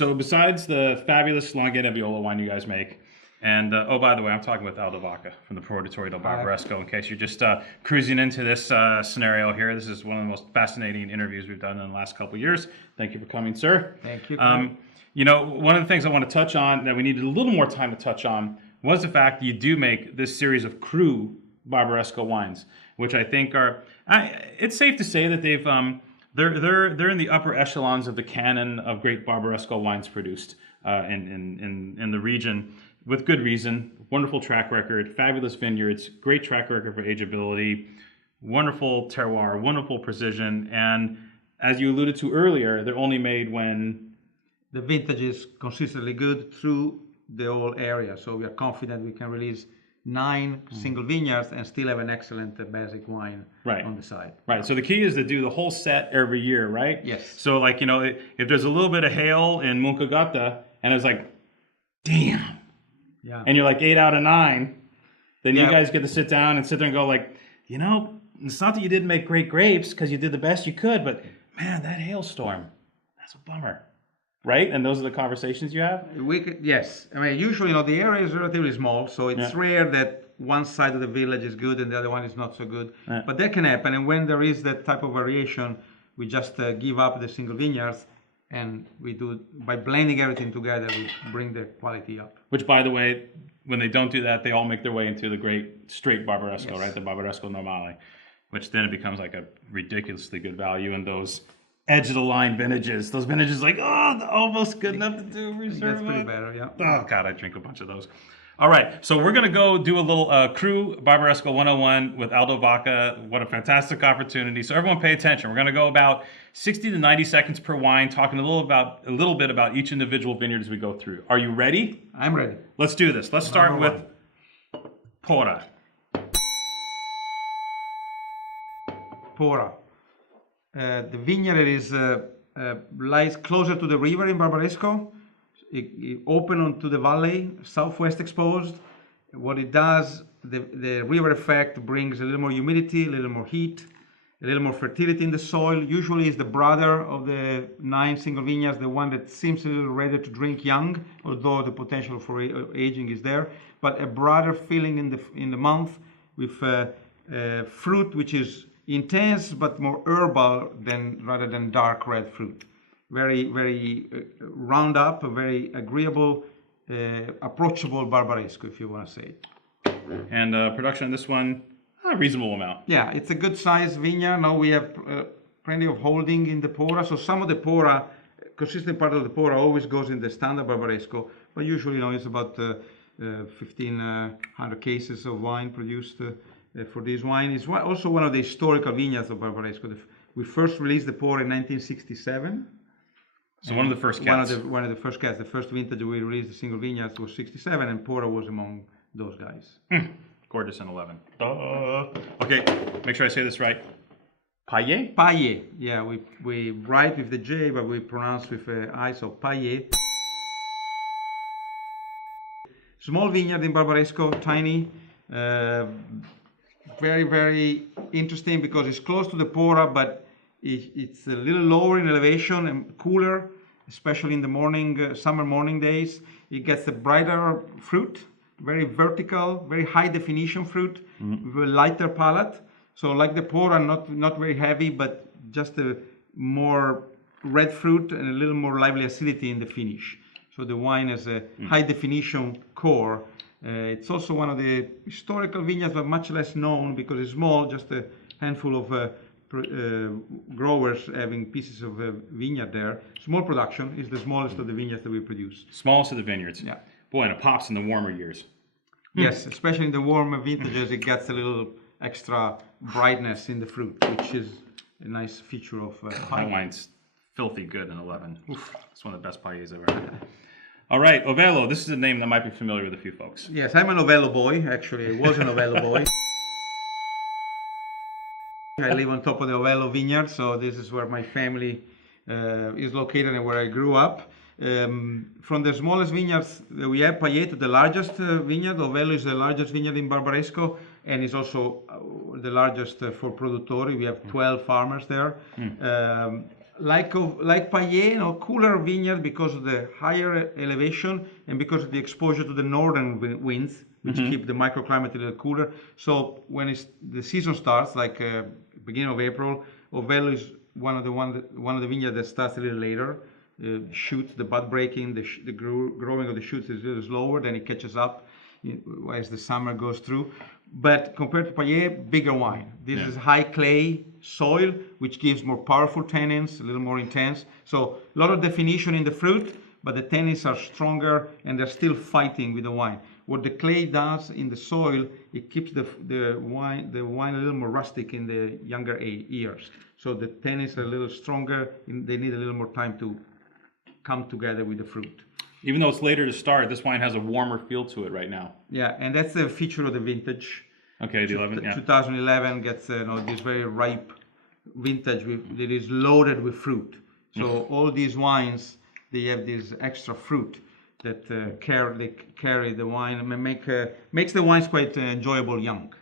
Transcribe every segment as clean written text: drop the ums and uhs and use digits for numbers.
So besides the fabulous Langhe Nebbiolo wine you guys make, and oh, by the way, I'm talking with Aldo Vacca from the Produttori del Barbaresco, in case you're just cruising into this scenario here. This is one of the most fascinating interviews we've done in the last couple of years. Thank you for coming, sir. Thank you. You know, one of the things I want to touch on that we needed a little more time to touch on was the fact that you do make this series of Cru Barbaresco wines, which I think are, it's safe to say that they're in the upper echelons of the canon of great Barbaresco wines produced in the region, with good reason. Wonderful track record, fabulous vineyards, great track record for ageability, wonderful terroir, wonderful precision, and as you alluded to earlier, they're only made when the vintage is consistently good through the whole area. So we are confident we can release 9 single vineyards and still have an excellent basic wine on the side. Right. So the key is to do the whole set every year, right? Yes. So like, you know, if there's a little bit of hail in Munkagata and it's like, damn. Yeah. And you're like 8 out of 9, then you guys get to sit down and sit there and go like, you know, it's not that you didn't make great grapes because you did the best you could, but man, that hailstorm, that's a bummer. Right? And those are the conversations you have? Yes. I mean, usually, you know, the area is relatively small, so it's rare that one side of the village is good and the other one is not so good. But that can happen. And when there is that type of variation, we just give up the single vineyards, and we do, by blending everything together, we bring the quality up. Which, by the way, when they don't do that, they all make their way into the great straight Barbaresco, right? The Barbaresco Normale, which then it becomes like a ridiculously good value in those edge of the line vintages. Those vintages like, oh, almost good enough to do reserve. That's pretty better, yeah. Oh, God, I drink a bunch of those. All right, so we're going to go do a little Cru Barbaresco 101 with Aldo Vacca. What a fantastic opportunity. So everyone pay attention. We're going to go about 60 to 90 seconds per wine, talking a little bit about each individual vineyard as we go through. Are you ready? I'm ready. Let's do this. Let's start with Pora. Pora. The vineyard lies closer to the river in Barbaresco. It open onto the valley, southwest exposed. What it does, the river effect brings a little more humidity, a little more heat, a little more fertility in the soil. Usually is the brother of the 9 single vineyards, the one that seems a little ready to drink young, although the potential for aging is there. But a broader feeling in the mouth with fruit which is intense but more herbal rather than dark red fruit. Very, very round up, a very agreeable, approachable Barbaresco, if you want to say it. And production on this one, a reasonable amount. Yeah, it's a good size vineyard. Now we have plenty of holding in the Pora. So some of the Pora, consistent part of the Pora always goes in the standard Barbaresco, but usually, you know, it's about 1,500 cases of wine produced for this wine. It's also one of the historical vineyards of Barbaresco. We first released the Pora in 1967. So one of the first cats. One of the first cats. The first vintage we released the single vineyards was 67, and Pora was among those guys. Gorgeous in 11. Okay, make sure I say this right. Paille? Paille. Yeah, we write with the J, but we pronounce with I, so Paille. Small vineyard in Barbaresco, tiny. Very, very interesting because it's close to the Pora, but it's a little lower in elevation and cooler, especially in the morning, summer morning days. It gets a brighter fruit, very vertical, very high definition fruit, with a lighter palate. So like the Pora, not very heavy, but just a more red fruit and a little more lively acidity in the finish. So the wine has a high definition core. It's also one of the historical vineyards, but much less known because it's small, just a handful of growers having pieces of vineyard there. Small production is the smallest of the vineyards that we produce. Smallest of the vineyards. Yeah. Boy, and it pops in the warmer years. Yes, especially in the warmer vintages, it gets a little extra brightness in the fruit, which is a nice feature of that wine's filthy good in 11. Oof, it's one of the best pailles I've ever had. All right, Ovello. This is a name that might be familiar with a few folks. Yes, I'm an Ovello boy. Actually, I was an Ovello boy. I live on top of the Ovello vineyard, so this is where my family is located and where I grew up. From the smallest vineyards we have, Paille, to the largest vineyard. Ovello is the largest vineyard in Barbaresco and is also the largest for Produttori. We have 12 farmers there. like Paillet, cooler vineyard because of the higher elevation and because of the exposure to the northern winds, which keep the microclimate a little cooler. So when the season starts, like beginning of April, Ovello is one of the vineyards that starts a little later. Shoots, the bud breaking, the growing of the shoots is a little slower, then it catches up as the summer goes through. But compared to Paillet, bigger wine. This is high clay soil, which gives more powerful tannins, a little more intense. So a lot of definition in the fruit, but the tannins are stronger and they're still fighting with the wine. What the clay does in the soil, it keeps the wine a little more rustic in the younger years. So the tannins are a little stronger, and they need a little more time to come together with the fruit. Even though it's later to start, this wine has a warmer feel to it right now. Yeah, and that's the feature of the vintage. Okay, the 11, yeah. 2011 gets this very ripe vintage that is loaded with fruit. So all these wines, they have this extra fruit that carry the wine and makes the wines quite enjoyable young.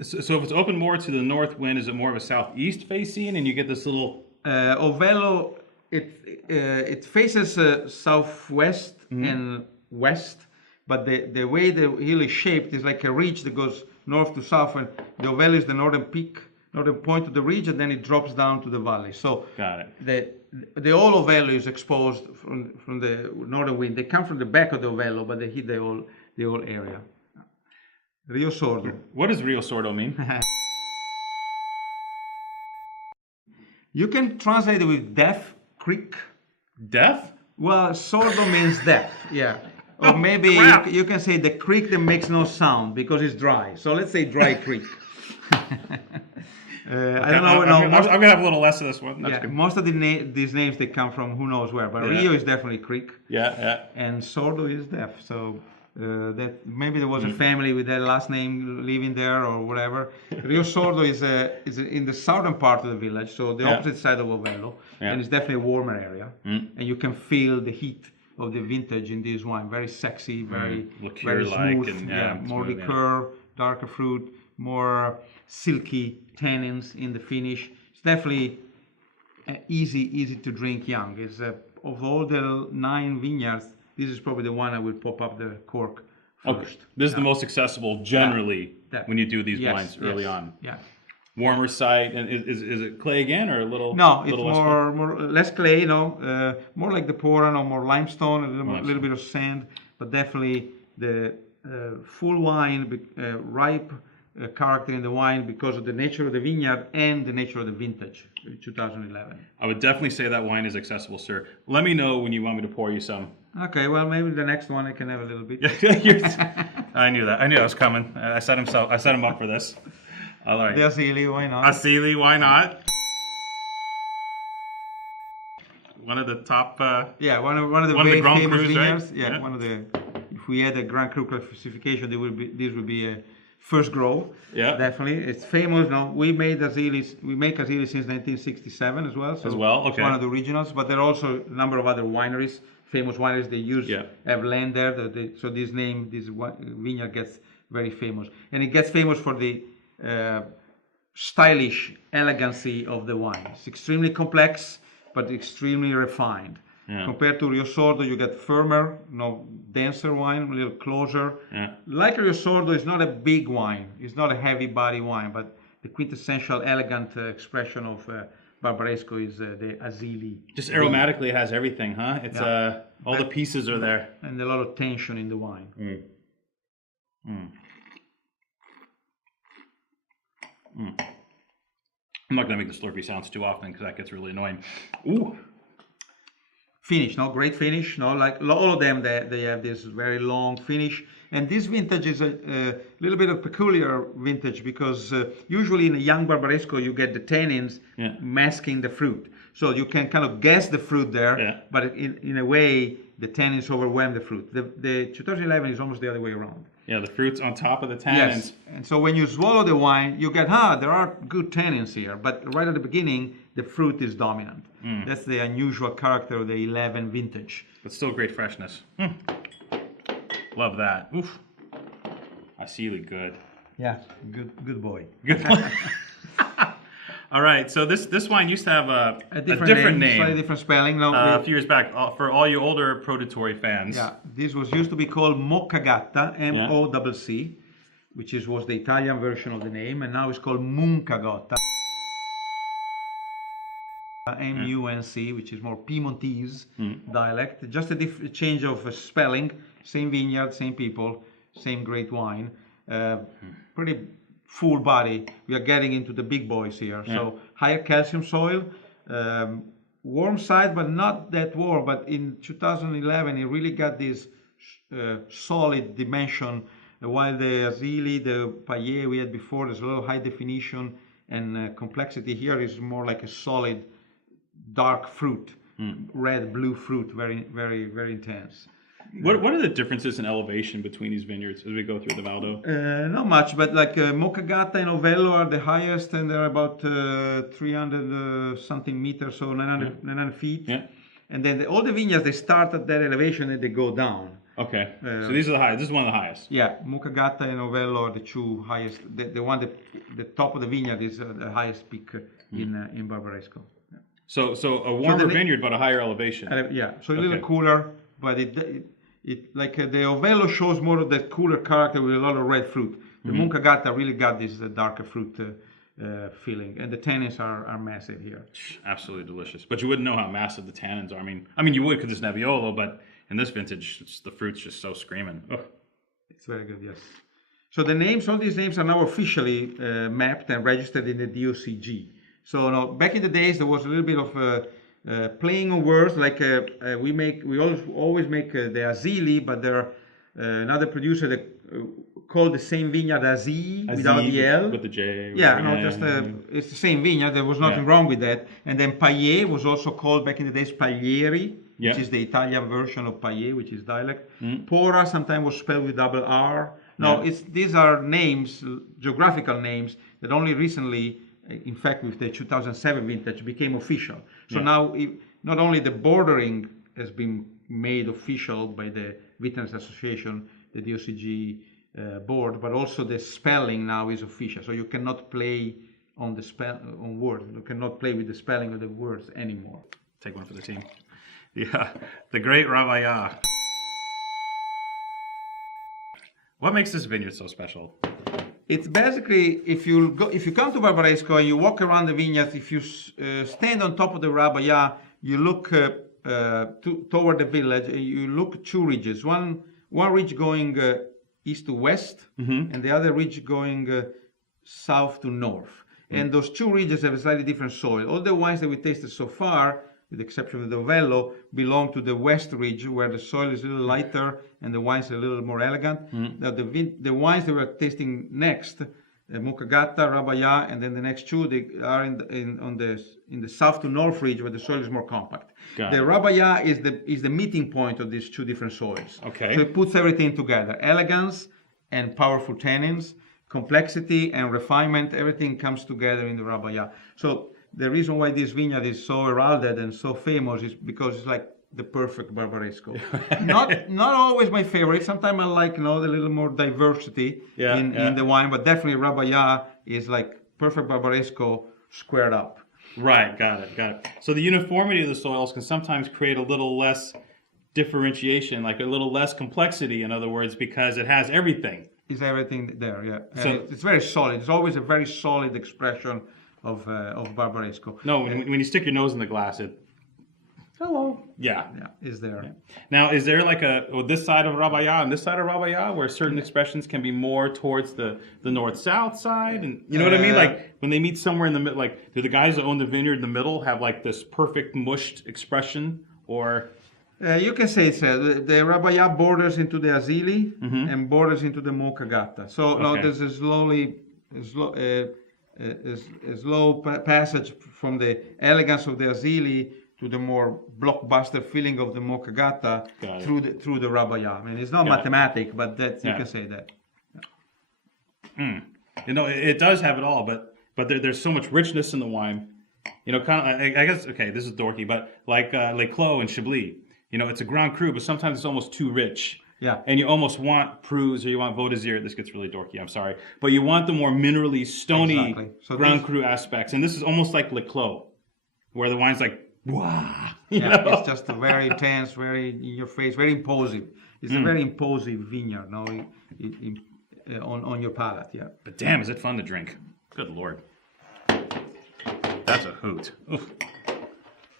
So if it's open more to the north wind, is it more of a southeast facing, and you get this little? Ovello, it faces southwest and west, but the way the hill is shaped is like a ridge that goes north to south, and the Ovello is the northern peak, northern point of the ridge, and then it drops down to the valley. So got it. The whole Ovello is exposed from the northern wind. They come from the back of the Ovello, but they hit the whole area. Rio Sordo. What does Rio Sordo mean? You can translate it with deaf creek. Deaf? Well, sordo means deaf, yeah. Or maybe you can say the creek that makes no sound because it's dry. So let's say dry creek. I don't know. I'm gonna have a little less of this one. That's good. Most of these names they come from who knows where, but Rio is definitely creek. Yeah. And sordo is deaf. So that maybe there was a family with that last name living there or whatever. Rio Sordo is in the southern part of the village, so the opposite side of Ovello, and it's definitely a warmer area, and you can feel the heat of the vintage in this wine. Very sexy, very smooth, and more smooth, liqueur, darker fruit, more silky tannins in the finish. It's definitely easy to drink young. It's of all the 9 vineyards, this is probably the one I will pop up the cork first. Okay. This is the most accessible generally when you do these wines early on. Yeah. Warmer side, and is it clay again or a little? No, little it's less clay. More like the Poran or more limestone, a little bit of sand, but definitely the full wine, ripe character in the wine because of the nature of the vineyard and the nature of the vintage, 2011. I would definitely say that wine is accessible, sir. Let me know when you want me to pour you some. Okay, well, maybe the next one I can have a little bit. I knew that. I knew that was coming. I set him up for this. All right. The Asili, why not? Asili, why not? One of the top. One of the one very of the Grand famous Crus, vineyards. right? Yeah, one of the. If we had a Grand Cru classification, this would be a first grow. Yeah, definitely. It's famous. No, we make Asili since 1967 as well. So okay. It's one of the originals, but there are also a number of other wineries, famous wineries. They have land there. So this vineyard gets very famous, and it gets famous for the stylish elegancy of the wine. It's extremely complex, but extremely refined. Yeah. Compared to Rio Sordo, you get firmer, denser wine, a little closer. Yeah. Like Rio Sordo, it's not a big wine. It's not a heavy body wine, but the quintessential elegant expression of Barbaresco is the Asili. Just aromatically, it has everything, huh? It's all the pieces are there, and a lot of tension in the wine. I'm not going to make the slurpy sounds too often because that gets really annoying. Ooh. Finish, great finish. Like all of them, they have this very long finish. And this vintage is a little bit of peculiar vintage because usually in a young Barbaresco, you get the tannins masking the fruit. So you can kind of guess the fruit there, but in a way, the tannins overwhelm the fruit. The 2011 is almost the other way around. Yeah, the fruit's on top of the tannins. Yes, and so when you swallow the wine, you get, there are good tannins here, but right at the beginning, the fruit is dominant. That's the unusual character of the 11 vintage. But still great freshness. Love that. Oof. Asili, good. Yeah, good boy. Good boy. All right, so this wine used to have a name, different name slightly different spelling. No, a few years back. For all you older Produttori fans. yeah, this was used to be called Moccagatta, M-O-C-C, which was the Italian version of the name, and now it's called Muncagotta, M-U-N-C, which is more Piemontese dialect. Just a change of spelling, same vineyard, same people, same great wine. Pretty full body. We are getting into the big boys here. So higher calcium soil, warm side, but not that warm. But in 2011, it really got this solid dimension. While the Asili, the Paillet we had before, there's a little high definition and complexity. Here is more like a solid, dark fruit, red, blue fruit, very, very, very intense. What are the differences in elevation between these vineyards as we go through the Valdo? Not much, but like Moccagatta and Ovello are the highest, and they're about 300 something meters, so 900 feet. Yeah. And then all the vineyards, they start at that elevation and they go down. Okay, so these are the highest. This is one of the highest. Yeah, Moccagatta and Ovello are the two highest. The one that the top of the vineyard is the highest peak in Barbaresco. Yeah. So a warmer vineyard, but a higher elevation. Yeah, so a little cooler, but it like the Ovello shows more of that cooler character with a lot of red fruit. The Moncagatta really got this darker fruit feeling, and the tannins are massive here. Absolutely delicious. But you wouldn't know how massive the tannins are. I mean, you would because it's Nebbiolo, but in this vintage, the fruit's just so screaming. Ugh. It's very good, yes. So the names, all these names are now officially mapped and registered in the DOCG. So now, back in the days, there was a little bit of playing on words, like we always make the Asili, but there are another producer that called the same vineyard Azi without the L. With the J. Yeah, it's the same vineyard. There was nothing wrong with that. And then Paillet was also called back in the days Paglieri, which is the Italian version of Paillet, which is dialect. Pora sometimes was spelled with double R. No, these are names, geographical names that only recently, in fact, with the 2007 vintage, became official. So now, not only the bordering has been made official by the Vintners Association, the DOCG board, but also the spelling now is official. So you cannot play on words. You cannot play with the spelling of the words anymore. Take one for the team. Yeah, the great Ravaya. What makes this vineyard so special? It's basically, if you come to Barbaresco and you walk around the vineyards, if you stand on top of the Rabaya, you look toward the village, and you look two ridges. One ridge going east to west, and the other ridge going south to north. And those two ridges have a slightly different soil. All the wines that we tasted so far, with the exception of the Ovello, belong to the west ridge, where the soil is a little lighter and the wines are a little more elegant. Now the wines that we're tasting next, Moccagatta, Rabaya, and then the next two, they are in the south to north ridge, where the soil is more compact. The Rabaya is the meeting point of these two different soils. Okay. So it puts everything together: elegance and powerful tannins, complexity and refinement. Everything comes together in the Rabaya. So the reason why this vineyard is so heralded and so famous is because it's like the perfect Barbaresco. not always my favorite. Sometimes I like the little more diversity in the wine, but definitely Rabaya is like perfect Barbaresco squared up. Right, got it. So the uniformity of the soils can sometimes create a little less differentiation, like a little less complexity, in other words, because it has everything. It's everything there, yeah. So it's very solid. It's always a very solid expression of Barbaresco. No, when you stick your nose in the glass, hello. Yeah, is there. Yeah. Now, is there like this side of Rabaya and this side of Rabaya where certain expressions can be more towards the north-south side? And you know what I mean? Like when they meet somewhere in the middle, like do the guys that own the vineyard in the middle have like this perfect mushed expression, or? You can say so. The Rabaya borders into the Asili and borders into the Moccagatta. So now there's a slow passage from the elegance of the Asili to the more blockbuster feeling of the Moccagatta through the Rabaya. I mean, it's not mathematic, but you can say that. Yeah. It does have it all, but there's so much richness in the wine. Kind of. I guess this is dorky, but like Les Clos and Chablis. It's a Grand Cru, but sometimes it's almost too rich. Yeah. And you almost want Prus or you want Vodazir. This gets really dorky, I'm sorry. But you want the more minerally, stony Exactly. So Grand Cru aspects. And this is almost like Le Clos, where the wine's like, wow. You Yeah, know? it's just a very intense, very in your face, very imposing. It's a very imposing vineyard, no, on your palate. Yeah. But damn, is it fun to drink. Good Lord. That's a hoot. Oof.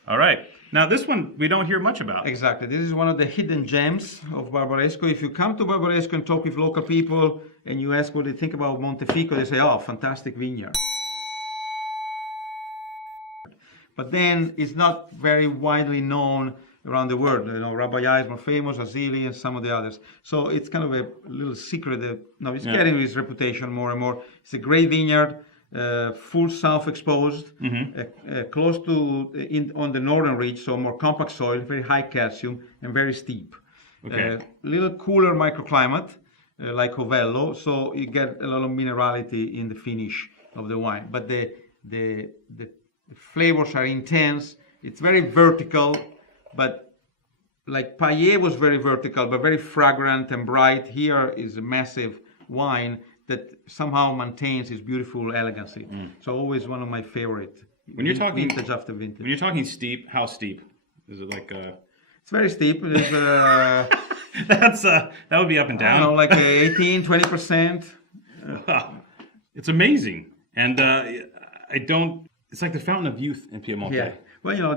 All right. Now, this one we don't hear much about. Exactly. This is one of the hidden gems of Barbaresco. If you come to Barbaresco and talk with local people and you ask what they think about Montefico, they say, oh, fantastic vineyard. But then it's not very widely known around the world. You know, Rabaya is more famous, Azili, and some of the others. So it's kind of a little secret that now it's getting its reputation more and more. It's a great vineyard. Full south-exposed, close to on the northern ridge, so more compact soil, very high calcium, and very steep. Okay. Little cooler microclimate, like Hovello, so you get a lot of minerality in the finish of the wine. But the flavors are intense. It's very vertical, but like Paillet was very vertical, but very fragrant and bright. Here is a massive wine that somehow maintains its beautiful elegancy. So always one of my favorite. When you're talking vintage after vintage. When you're talking steep, how steep? Is it like It's very steep. It's, that would be up and down. I don't know, like 18, 20%. It's amazing. And it's like the fountain of youth in Piemonte. Yeah. Well, you know,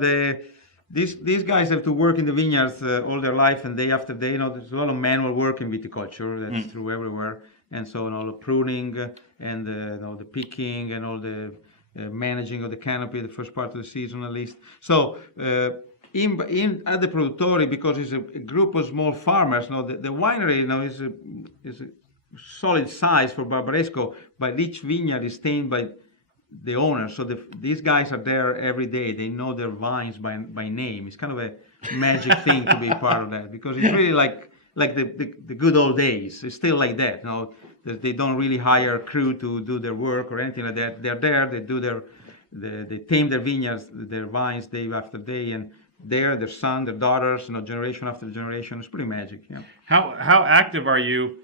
these guys have to work in the vineyards all their life and day after day. You know, there's a lot of manual work in viticulture. That's true everywhere. And so, you know, the pruning and the picking and all the managing of the canopy, the first part of the season at least. So, at the Produttori, because it's a group of small farmers, you know, the winery, you know, is a solid size for Barbaresco, but each vineyard is tamed by the owner. So these guys are there every day. They know their vines by name. It's kind of a magic thing to be part of that, because it's really like the good old days. It's still like that. You know, they don't really hire a crew to do their work or anything like that. They're there. They do they tame their vineyards, their vines day after day, and their son, their daughters, you know, generation after generation. It's pretty magic. Yeah. How active are you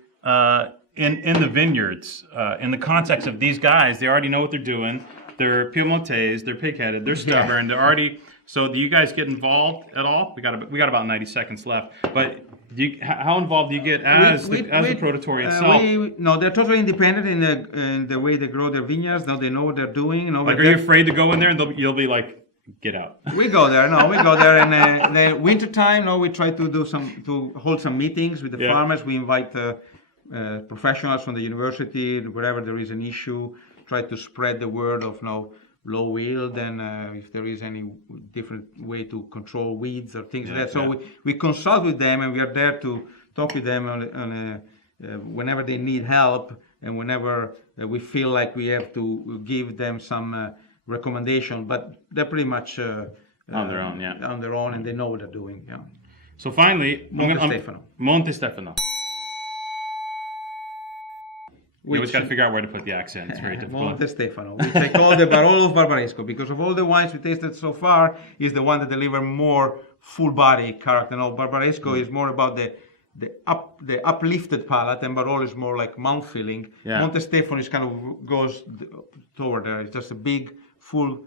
in the vineyards? In the context of these guys, they already know what they're doing. They're Piemontese. They're pig-headed. They're stubborn. They're already. So do you guys get involved at all? We got about 90 seconds left. But how involved do you get as the Produttori itself? No, they're totally independent in the way they grow their vineyards. Now they know what they're doing. You know, like, are you afraid to go in there and you'll be like, get out? We go there. No, we go there in the winter time. No, we try to hold some meetings with the farmers. We invite professionals from the university wherever there is an issue. Try to spread the word of low yield, and if there is any different way to control weeds or things like that. So we consult with them, and we are there to talk with them whenever they need help, and whenever we feel like we have to give them some recommendation. But they're pretty much on their own, and they know what they're doing. Yeah. So finally, Monte Stefano. We always got to figure out where to put the accent. It's very difficult. Monte Stefano, which I call the Barolo of Barbaresco, because of all the wines we tasted so far, is the one that delivers more full body character. Now, Barbaresco is more about the uplifted palate, and Barolo is more like mouth filling. Monte Stefano is kind of goes toward there. It's just a big, full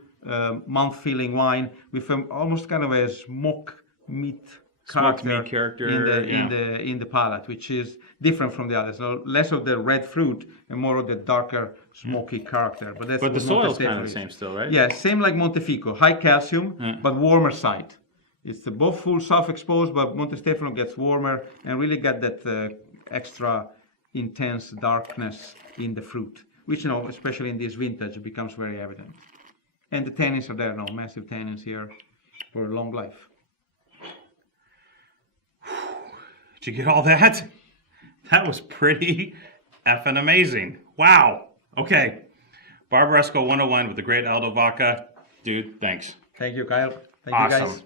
mouth filling wine with almost kind of a smoke meat character in the palate, which is different from the others. So less of the red fruit and more of the darker smoky character. But the soil's kind of the same still, right? Yeah, same like Montefico, high calcium, but warmer side. It's both full self-exposed, but Monte Stefano gets warmer and really got that extra intense darkness in the fruit, which, especially in this vintage, becomes very evident. And the tannins are there now, massive tannins here for a long life. Did you get all that? That was pretty effing amazing. Wow. Okay. Barbaresco 101 with the great Aldo Vacca. Dude, thanks. Thank you, Kyle. Thank awesome. You guys.